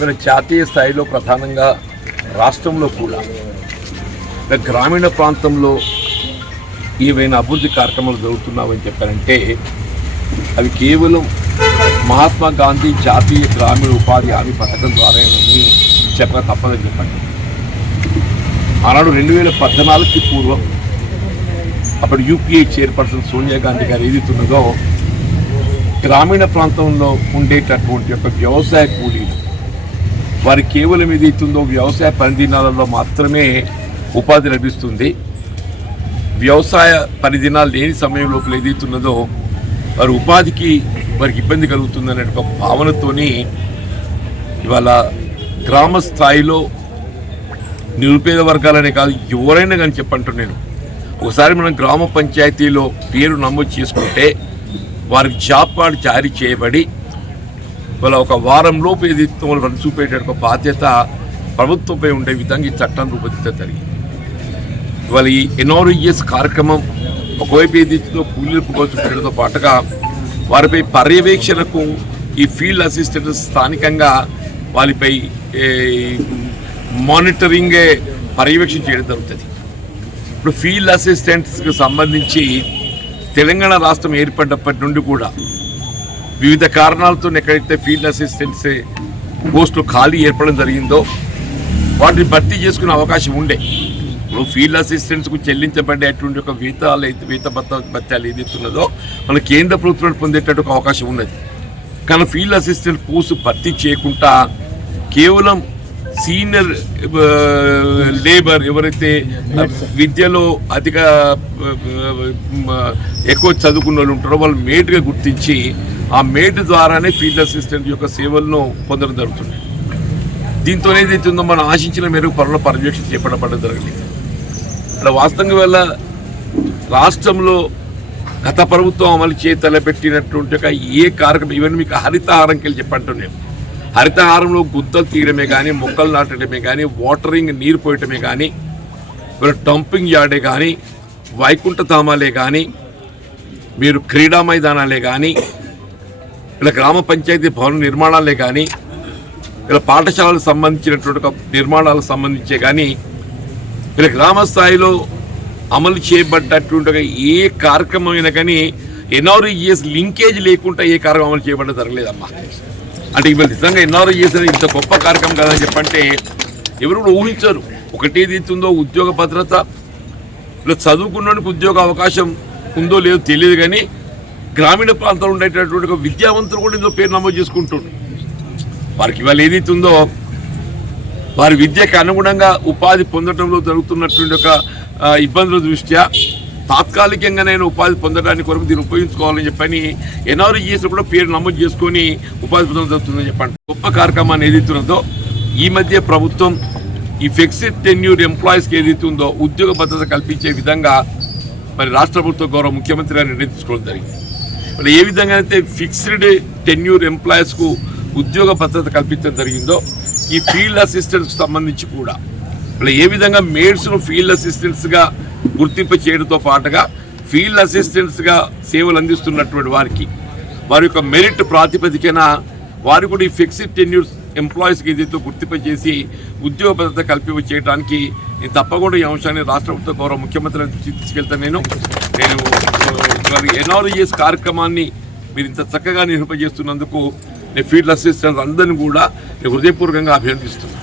మన జాతీయ స్థాయిలో ప్రధానంగా రాష్ట్రంలో కూడా గ్రామీణ ప్రాంతంలో ఏవైనా అభివృద్ధి కార్యక్రమాలు జరుగుతున్నావని చెప్పారంటే అవి కేవలం మహాత్మా గాంధీ జాతీయ గ్రామీణ ఉపాధి హామీ పథకం ద్వారా చెప్పక తప్పదని చెప్పండి. ఆనాడు 2014కి పూర్వం అప్పుడు యూపీఏ చైర్పర్సన్ సోనియా గాంధీ గారు ఏదైతున్నదో గ్రామీణ ప్రాంతంలో ఉండేటటువంటి యొక్క వ్యవసాయ కూలీలు వారి కేవలం ఏదైతుందో వ్యవసాయ పరిదినాలలో మాత్రమే ఉపాధి లభిస్తుంది. వ్యవసాయ పరిదినాలు లేని సమయం లోపల ఏదైతున్నదో వారి ఉపాధికి వారికి ఇబ్బంది కలుగుతుందనే ఒక భావనతోని ఇవాళ గ్రామ స్థాయిలో నిరుపేద వర్గాలనే కాదు ఎవరైనా కానీ చెప్పంటున్నాను నేను, ఒకసారి మనం గ్రామ పంచాయతీలో పేరు నమోదు చేసుకుంటే వారికి జాబ్ కార్డు జారీ చేయబడి వాళ్ళ ఒక వారంలోపు ఏదైతే వాళ్ళు చూపేట ఒక బాధ్యత ప్రభుత్వంపై ఉండే విధంగా ఈ చట్టాన్ని రూపొందించడం జరిగింది. ఇవాళ ఈ ఎన్ఆర్ఈఎస్ కార్యక్రమం ఒకవైపు ఏదైతుందో కూలీలకు చూపడంతో పాటుగా వారిపై పర్యవేక్షణకు ఈ ఫీల్డ్ అసిస్టెంట్ స్థానికంగా వారిపై మానిటరింగే పర్యవేక్షణ చేయడం జరుగుతుంది. ఇప్పుడు ఫీల్డ్ అసిస్టెంట్స్కి సంబంధించి తెలంగాణ రాష్ట్రం ఏర్పడినప్పటి నుండి కూడా వివిధ కారణాలతో ఎక్కడైతే ఫీల్డ్ అసిస్టెంట్స్ పోస్టులు ఖాళీ ఏర్పడడం జరిగిందో వాటిని భర్తీ చేసుకునే అవకాశం ఉండే. ఇప్పుడు ఫీల్డ్ అసిస్టెంట్స్కు చెల్లించబడేటువంటి ఒక వేత భత్యాలు ఏదైతున్నదో మన కేంద్ర ప్రభుత్వం పొందేటట్టు ఒక అవకాశం ఉన్నది. కానీ ఫీల్డ్ అసిస్టెంట్ పోస్టు భర్తీ చేయకుండా కేవలం సీనియర్ లేబర్ ఎవరైతే విద్యలో అధిక ఎక్కువ చదువుకున్న వాళ్ళు ఉంటారో వాళ్ళు మేట్గా గుర్తించి ఆ మేట్ ద్వారానే ఫీల్డ్ అసిస్టెంట్ యొక్క సేవలను పొందడం జరుగుతుంది. దీంతో ఏదైతుందో మనం ఆశించిన మేరకు పనుల పర్యవేక్షణ చేపట్టడం జరగలేదు. అలా వాస్తవంగా వల్ల రాష్ట్రంలో గత ప్రభుత్వం అమలు తలపెట్టినటువంటి ఒక ఏ కార్యక్రమం ఇవన్నీ మీకు హరితహారంకి వెళ్ళి చెప్పంటున్నాం. హరితహారంలో గుద్దలు తీయడమే కానీ, మొక్కలు నాటడమే కానీ, వాటరింగ్ నీరు పోయటమే కానీ, డంపింగ్ యార్డే కానీ, వైకుంఠ ధామాలే కానీ, మీరు క్రీడా మైదానాలే కానీ, ఇలా గ్రామ పంచాయతీ భవన నిర్మాణాలే కానీ, ఇలా పాఠశాలకు సంబంధించినటువంటి ఒక నిర్మాణాలకు సంబంధించే కానీ, ఇలా గ్రామ స్థాయిలో అమలు చేయబడ్డటువంటి ఏ కార్యక్రమం అయినా కానీ ఎన్ఆర్ఈఎస్ లింకేజ్ లేకుండా ఏ కార్యక్రమం అమలు చేయబడ్డ జరగలేదమ్మా. అంటే ఇవాళ నిజంగా ఎన్ఆర్ఈఎస్ అనేది ఇంత గొప్ప కార్యక్రమం కదని చెప్పంటే ఎవరు కూడా ఊహించరు. ఒకటి ఏదైతుందో ఉద్యోగ భద్రత, ఇలా చదువుకున్నోనికి ఉద్యోగ అవకాశం ఉందో లేదో తెలియదు కానీ గ్రామీణ ప్రాంతంలో ఉండేటటువంటి ఒక విద్యావంతులు కూడా ఇందులో పేరు నమోదు చేసుకుంటుండ్రు. వారికి ఇవాళ ఏదైతుందో వారి విద్యకు అనుగుణంగా ఉపాధి పొందడంలో జరుగుతున్నటువంటి ఒక ఇబ్బందుల దృష్ట్యా తాత్కాలికంగానైనా ఉపాధి పొందడానికి కొరకు దీన్ని ఉపయోగించుకోవాలని చెప్పని ఎన్ఆర్ఈఎస్ కూడా పేరు నమోదు చేసుకొని ఉపాధి పొందడం జరుగుతుందని చెప్పండి. గొప్ప కార్యక్రమాన్ని ఏదైతున్నదో ఈ మధ్య ప్రభుత్వం ఈ ఫిక్స్డ్ టెన్యూర్ ఎంప్లాయీస్కి ఏదైతుందో ఉద్యోగ భద్రత కల్పించే విధంగా మరి రాష్ట్ర ప్రభుత్వ గౌరవ ముఖ్యమంత్రి గారు నిర్ణయం తీసుకోవడం జరిగింది. మరి ఏ విధంగా అయితే ఫిక్స్డ్ టెన్యూర్ ఎంప్లాయీస్కు ఉద్యోగ భద్రత కల్పించడం జరిగిందో ఈ ఫీల్డ్ అసిస్టెంట్స్కి సంబంధించి కూడా ఇలా ఏ విధంగా మేడ్స్ను ఫీల్డ్ అసిస్టెంట్స్గా గుర్తింపు చేయడంతో పాటుగా ఫీల్డ్ అసిస్టెంట్స్గా సేవలు అందిస్తున్నటువంటి వారి యొక్క మెరిట్ ప్రాతిపదికన వారు కూడా ఈ ఫిక్స్డ్ టెన్యూర్ ఎంప్లాయీస్కి ఏదైతే గుర్తింపు చేసి ఉద్యోగ భద్రత కల్పింప చేయడానికి నేను తప్పకుండా ఈ అంశాన్ని రాష్ట్ర ప్రభుత్వ గౌరవ ముఖ్యమంత్రి తీసుకెళ్తాను. నేను ఎన్ఆర్ఈఎస్ కార్యక్రమాన్ని మీరు ఇంత చక్కగా నిర్వహింపజేస్తున్నందుకు నేను ఫీల్డ్ అసిస్టెంట్స్ అందరినీ కూడా నేను హృదయపూర్వకంగా అభినందిస్తున్నాను.